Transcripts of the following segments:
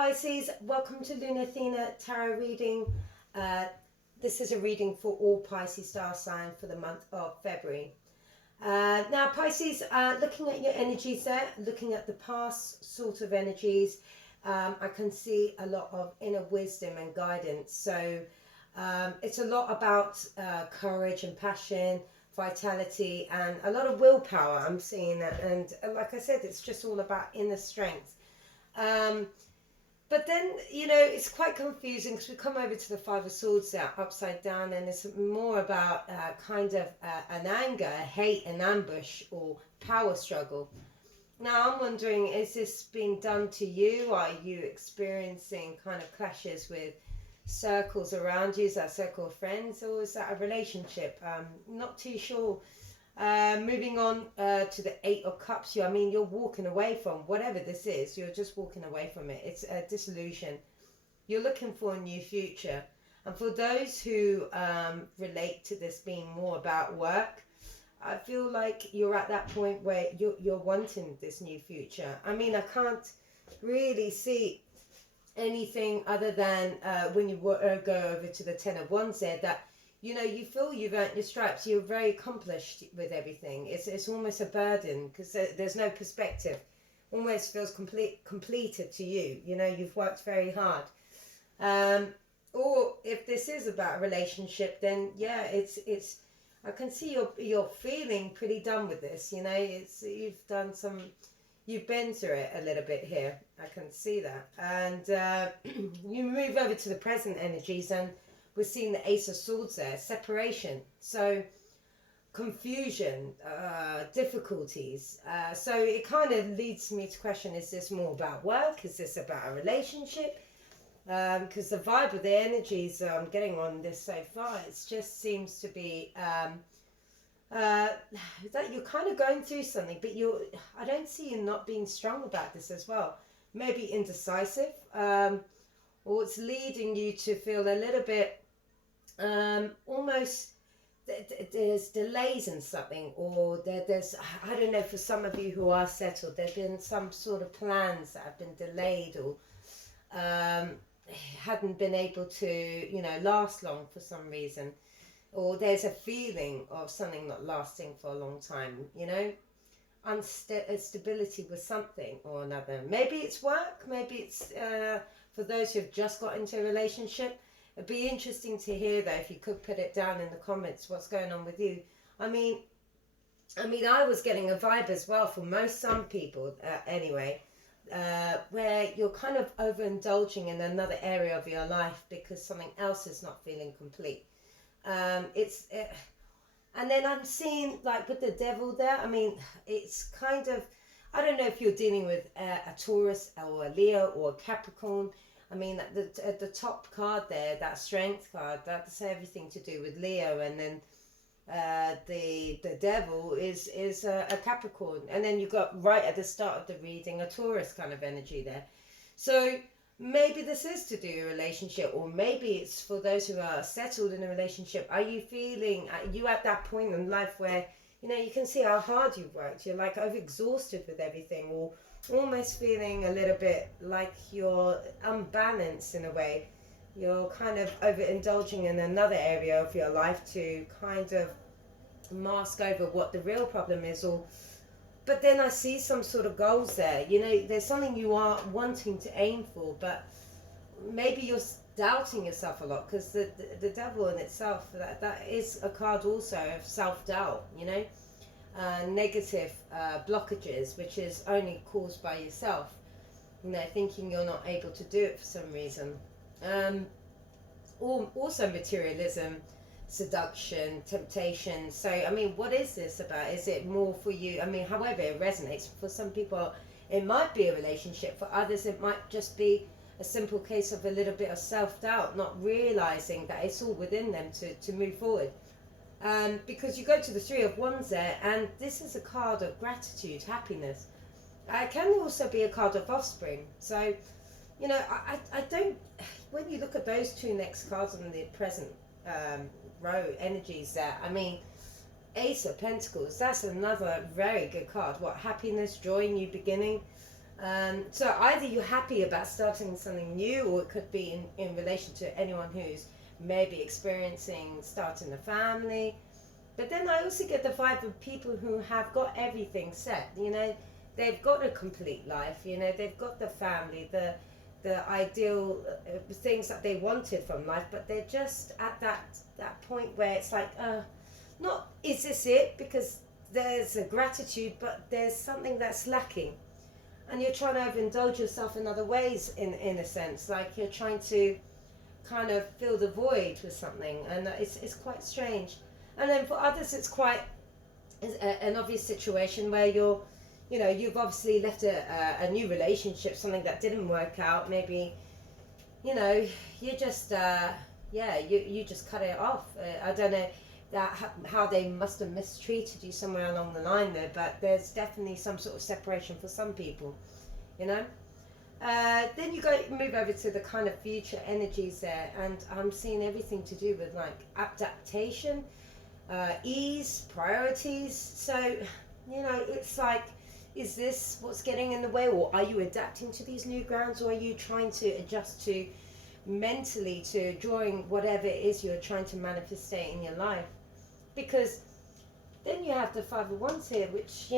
Pisces, welcome to Luna Athena Tarot reading. This is a reading for all Pisces star sign for the month of February. Now Pisces, looking at your energies there, looking at the past sort of energies, I can see a lot of inner wisdom and guidance. So it's a lot about courage and passion, vitality, and a lot of willpower. I'm seeing that, and like I said, it's just all about inner strength. But then, it's quite confusing because we come over to the Five of Swords there, upside down, and it's more about an anger, a hate, an ambush, or power struggle. Now, I'm wondering, is this being done to you? Are you experiencing kind of clashes with circles around you? Is that a circle of friends, or is that a relationship? Not too sure. Moving on to the Eight of Cups, you're walking away from whatever this is. You're just walking away from it. It's a disillusion. You're looking for a new future. And for those who relate to this being more about work, I feel like you're at that point where you're wanting this new future. I can't really see anything other than when you go over to the Ten of Wands there, that you feel you've earned your stripes. You're very accomplished with everything. It's almost a burden because there's no perspective. Almost feels completed to you. You've worked very hard. Or if this is about a relationship, then yeah, it's. I can see you're feeling pretty done with this. You've been through it a little bit here. I can see that, and you move over to the present energies and. We're seeing the Ace of Swords there, separation. So confusion, difficulties. So it kind of leads me to question, is this more about work? Is this about a relationship? Because the vibe of the energies I'm getting on this so far, it just seems to be that you're kind of going through something, but I don't see you not being strong about this as well. Maybe indecisive, or it's leading you to feel a little bit almost there's delays in something, or there's, I don't know, for some of you who are settled, there's been some sort of plans that have been delayed, or hadn't been able to last long for some reason, or there's a feeling of something not lasting for a long time, instability with something or another. Maybe it's work, maybe it's for those who've just got into a relationship. It'd be interesting to hear, though, if you could put it down in the comments, what's going on with you. I was getting a vibe as well for some people, anyway, where you're kind of overindulging in another area of your life because something else is not feeling complete. And then I'm seeing, like, with the devil there, it's kind of, I don't know if you're dealing with a Taurus or a Leo or a Capricorn. At the top card there, that strength card, that's everything to do with Leo, and then the devil is a Capricorn, and then you've got right at the start of the reading a Taurus kind of energy there. So maybe this is to do with a relationship, or maybe it's for those who are settled in a relationship. Are you at that point in life where you can see how hard you've worked, you're like overexhausted with everything, or almost feeling a little bit like you're unbalanced in a way. You're kind of overindulging in another area of your life to kind of mask over what the real problem is. But then I see some sort of goals there. There's something you are wanting to aim for, but maybe you're doubting yourself a lot, because the devil in itself, that is a card also of self-doubt, negative blockages, which is only caused by yourself, thinking you're not able to do it for some reason. Also materialism, seduction, temptation. So what is this about? Is it more for you? However it resonates. For some people it might be a relationship, for others it might just be a simple case of a little bit of self-doubt, not realizing that it's all within them to move forward. Because you go to the Three of Wands there, and this is a card of gratitude, happiness. It can also be a card of offspring. So, I don't, when you look at those two next cards on the present row energies there, Ace of Pentacles, that's another very good card. Happiness, joy, new beginning. So either you're happy about starting something new, or it could be in relation to anyone who's maybe experiencing starting a family. But then I also get the vibe of people who have got everything set. You know, they've got a complete life. You know, they've got the family, the ideal things that they wanted from life, but they're just at that point where it's like, not is this it? Because there's a gratitude, but there's something that's lacking, and you're trying to overindulge yourself in other ways. In a sense, like you're trying to kind of fill the void with something, and it's quite strange. And then for others, it's quite an obvious situation where you've obviously left a new relationship, something that didn't work out. Maybe, you just, you just cut it off. I don't know how they must have mistreated you somewhere along the line there, but there's definitely some sort of separation for some people, you know. Then you move over to the kind of future energies there, and I'm seeing everything to do with like adaptation, ease, priorities. So, it's like, is this what's getting in the way, or are you adapting to these new grounds, or are you trying to adjust to mentally to drawing whatever it is you're trying to manifestate in your life? Because then you have the Five of Wands here, which,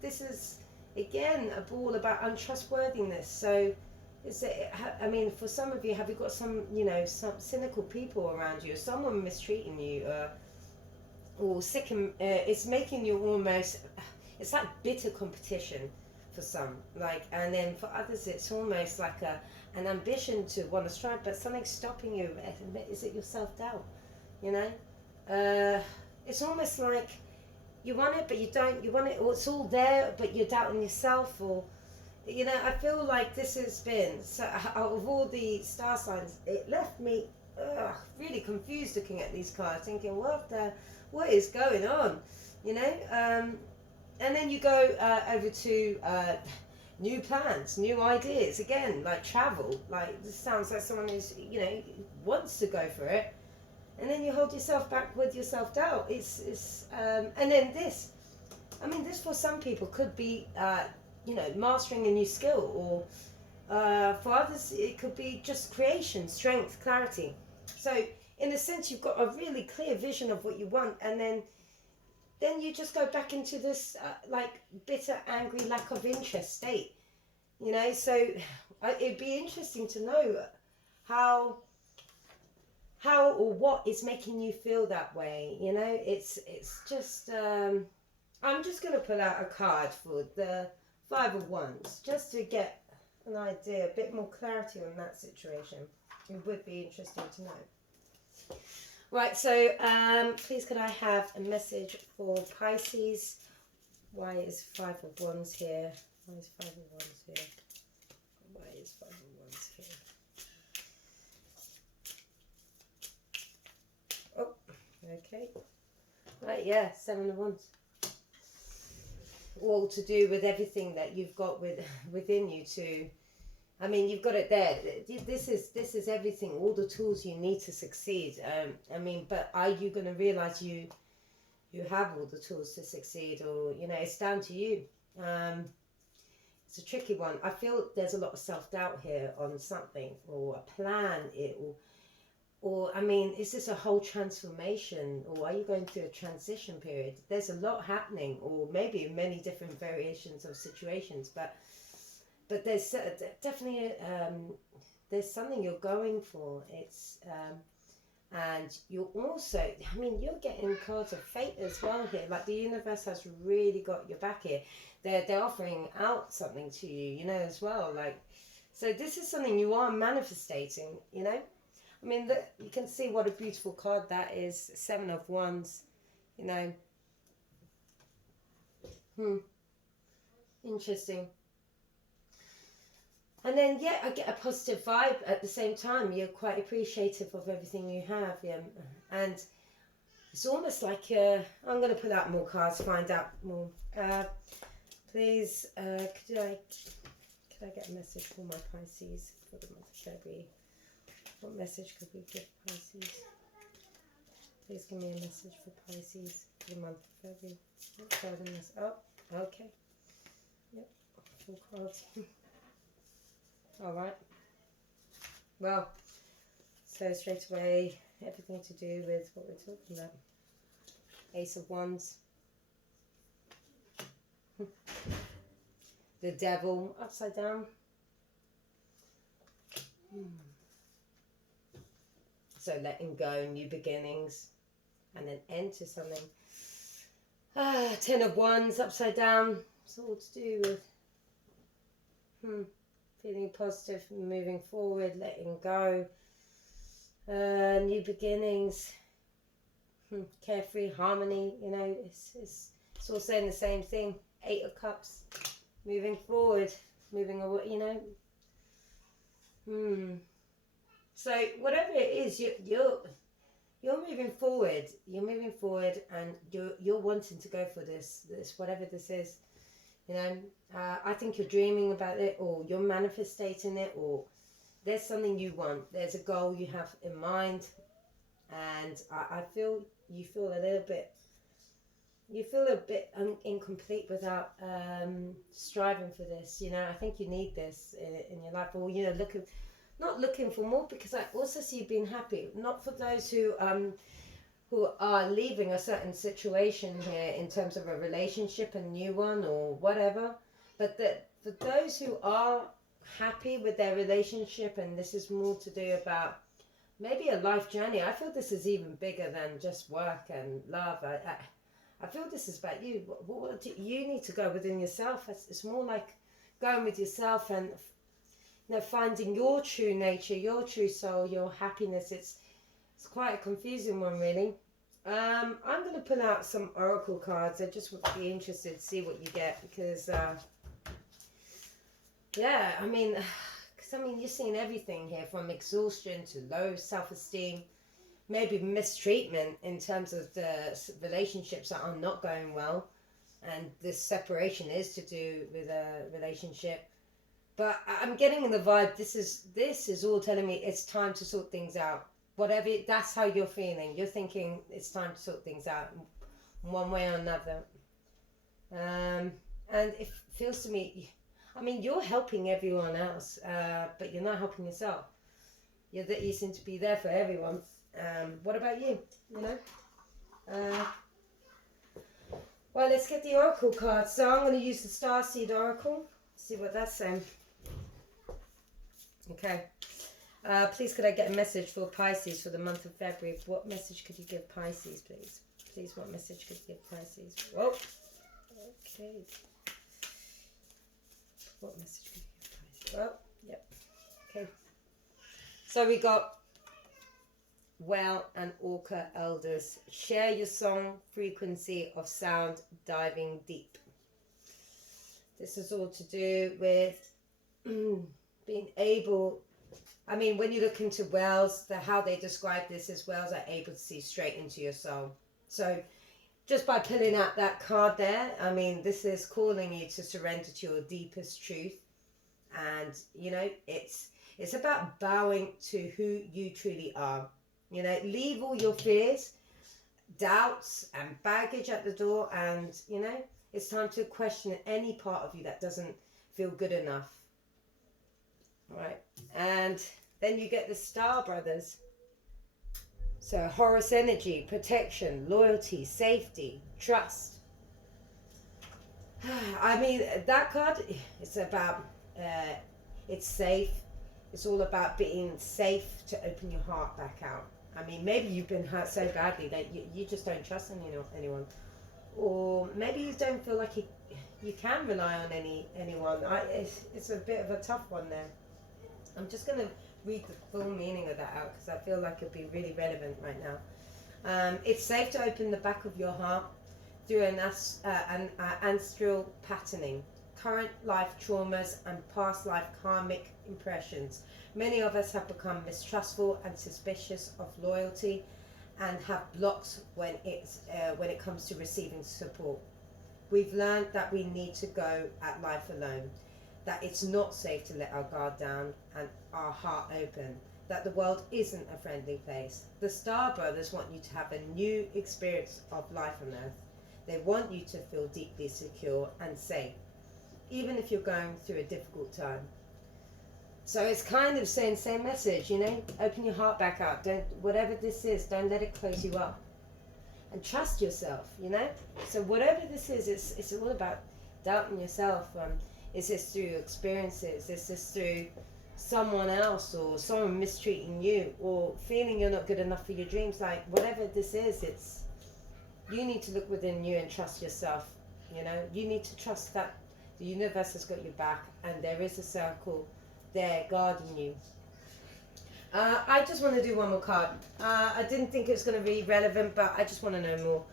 this is again a ball about untrustworthiness. So for some of you, have you got some cynical people around you, or someone mistreating you, or sick, and it's making you almost, it's like bitter competition for some, and then for others it's almost like an ambition to want to strive, but something's stopping you. Is it your self-doubt? It's almost like you want it but you don't, you want it, or it's all there but you're doubting yourself, or I feel like this has been, so out of all the star signs, it left me really confused looking at these cards, thinking what is going on, and then you go over to new plans, new ideas, again, like travel. Like, this sounds like someone who's wants to go for it, and then you hold yourself back with your self-doubt. And then this for some people could be mastering a new skill, or for others it could be just creation, strength, clarity. So in a sense, you've got a really clear vision of what you want, and then you just go back into this bitter, angry, lack of interest state. So it'd be interesting to know how or what is making you feel that way. It's just I'm just going to pull out a card for the Five of Wands, just to get an idea, a bit more clarity on that situation. It would be interesting to know. Right, so please could I have a message for Pisces? Why is Five of Wands here? Why is Five of Wands here? Why is Five of Wands here? Oh, okay. Right, yeah, Seven of Wands. All to do with everything that you've got within you to... you've got it there. This is everything, all the tools you need to succeed. But are you going to realize you have all the tools to succeed, or it's down to you? It's a tricky one. I feel there's a lot of self-doubt here on something, or a plan, is this a whole transformation, or are you going through a transition period? There's a lot happening, or maybe many different variations of situations, but there's definitely there's something you're going for. It's and you're also, you're getting cards of fate as well here. Like, the universe has really got your back here. They're offering out something to you, as well. Like, so this is something you are manifesting. You can see what a beautiful card that is. Seven of Wands. Interesting. And then, I get a positive vibe at the same time. You're quite appreciative of everything you have. Yeah. And it's almost like, I'm going to pull out more cards, find out more. Please, could I get a message for my Pisces for the month of February? What message could we give Pisces? Please give me a message for Pisces for the month of February. Oh, okay. Yep. Oracle cards. All right. Well, so straight away, everything to do with what we're talking about. Ace of Wands. The Devil upside down. So letting go, new beginnings, and an end to something. Ten of Wands upside down. It's all to do with feeling positive, moving forward, letting go, new beginnings, carefree, harmony. You know, it's all saying the same thing. Eight of Cups, moving forward, moving away. You know. So whatever it is, you're moving forward. You're moving forward, and you're wanting to go for this whatever this is. You know, I think you're dreaming about it, or you're manifesting it, or there's something you want. There's a goal you have in mind, and I feel you feel a little bit. You feel a bit incomplete without striving for this. You know, I think you need this in your life, or you know, not looking for more, because I also see you being happy. Not for those who are leaving a certain situation here in terms of a relationship, a new one or whatever, but that for those who are happy with their relationship, and this is more to do about maybe a life journey. I feel this is even bigger than just work and love. I feel this is about you. What do you need to go within yourself? It's more like going with yourself and, you know, finding your true nature, your true soul, your happiness. It's quite a confusing one, really. I'm going to pull out some oracle cards. I just would be interested to see what you get, because yeah, I mean, you're seeing everything here, from exhaustion to low self-esteem, maybe mistreatment in terms of the relationships that are not going well, and this separation is to do with a relationship. But I'm getting in the vibe, this is all telling me it's time to sort things out. Whatever, that's how you're feeling. You're thinking it's time to sort things out one way or another. And it feels to me, I mean, you're helping everyone else, but you're not helping yourself. You seem to be there for everyone. What about you? You know? Well, let's get the oracle cards. So I'm going to use the Starseed Oracle. See what that's saying. Okay. Please could I get a message for Pisces for the month of February? What message could you give Pisces, please? Please, what message could you give Pisces? Whoa. Okay. What message could you give Pisces? Well, yep. Okay. So we got Well and Orca Elders. Share your song, frequency of sound, diving deep. This is all to do with being able, I mean, when you look into whales, how they describe this is whales are able to see straight into your soul. So just by pulling out that card there, I mean, this is calling you to surrender to your deepest truth. And, you know, it's about bowing to who you truly are. You know, leave all your fears, doubts and baggage at the door, and, you know, it's time to question any part of you that doesn't feel good enough. All right. And then you get the Star Brothers. So Horus energy, protection, loyalty, safety, trust. I mean, that card, it's about, it's safe. It's all about being safe to open your heart back out. I mean, maybe you've been hurt so badly that you just don't trust anyone. Or maybe you don't feel like you can rely on anyone. It's a bit of a tough one there. I'm just going to read the full meaning of that out, because I feel like it'll be really relevant right now. It's safe to open the back of your heart through an ancestral patterning, current life traumas, and past life karmic impressions. Many of us have become mistrustful and suspicious of loyalty, and have blocks when it comes to receiving support. We've learned that we need to go at life alone, that it's not safe to let our guard down and our heart open, that the world isn't a friendly place. The Star Brothers want you to have a new experience of life on Earth. They want you to feel deeply secure and safe. even if you're going through a difficult time. So it's kind of saying same message, you know, open your heart back up. Don't, whatever this is, don't let it close you up. And trust yourself, you know. So whatever this is, it's all about doubting yourself. Is this through experiences? Is this through someone else or someone mistreating you or feeling you're not good enough for your dreams? Like whatever this is, it's, you need to look within you and trust yourself. You know, you need to trust that the universe has got your back and there is a circle there guarding you. I just want to do one more card. I didn't think it was going to be relevant, but I just want to know more.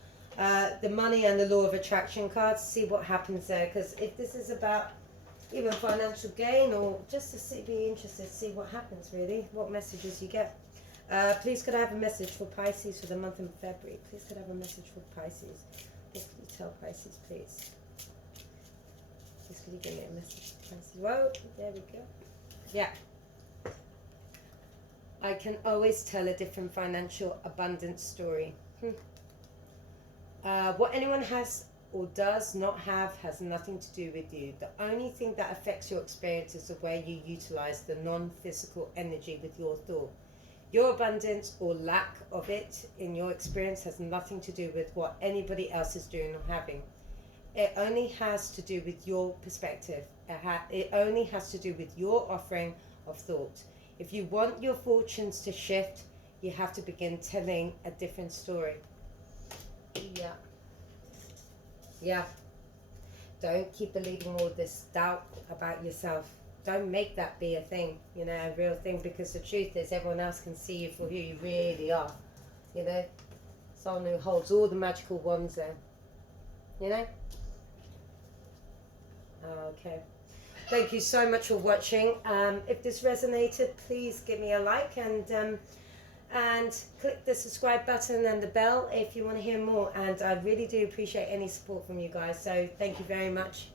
The money and the law of attraction cards, see what happens there. Because if this is about even financial gain or just to see, be interested to see what happens really, what messages you get. Please could I have a message for Pisces for the month of February? Please could I have a message for Pisces? Please could you tell Pisces, please? Please could you give me a message for Pisces? Whoa, there we go. Yeah. I can always tell a different financial abundance story. What anyone has or does not have has nothing to do with you. The only thing that affects your experience is the way you utilize the non-physical energy with your thought. Your abundance or lack of it in your experience has nothing to do with what anybody else is doing or having. It only has to do with your perspective. It only has to do with your offering of thought. If you want your fortunes to shift, you have to begin telling a different story. Yeah. Yeah. Don't keep believing all this doubt about yourself. Don't make that be a thing, you know, a real thing, because the truth is everyone else can see you for who you really are, you know. Someone who holds all the magical wands there, you know. Okay. Thank you so much for watching. If this resonated, please give me a like and click the subscribe button and the bell if you want to hear more. And I really do appreciate any support from you guys. So thank you very much.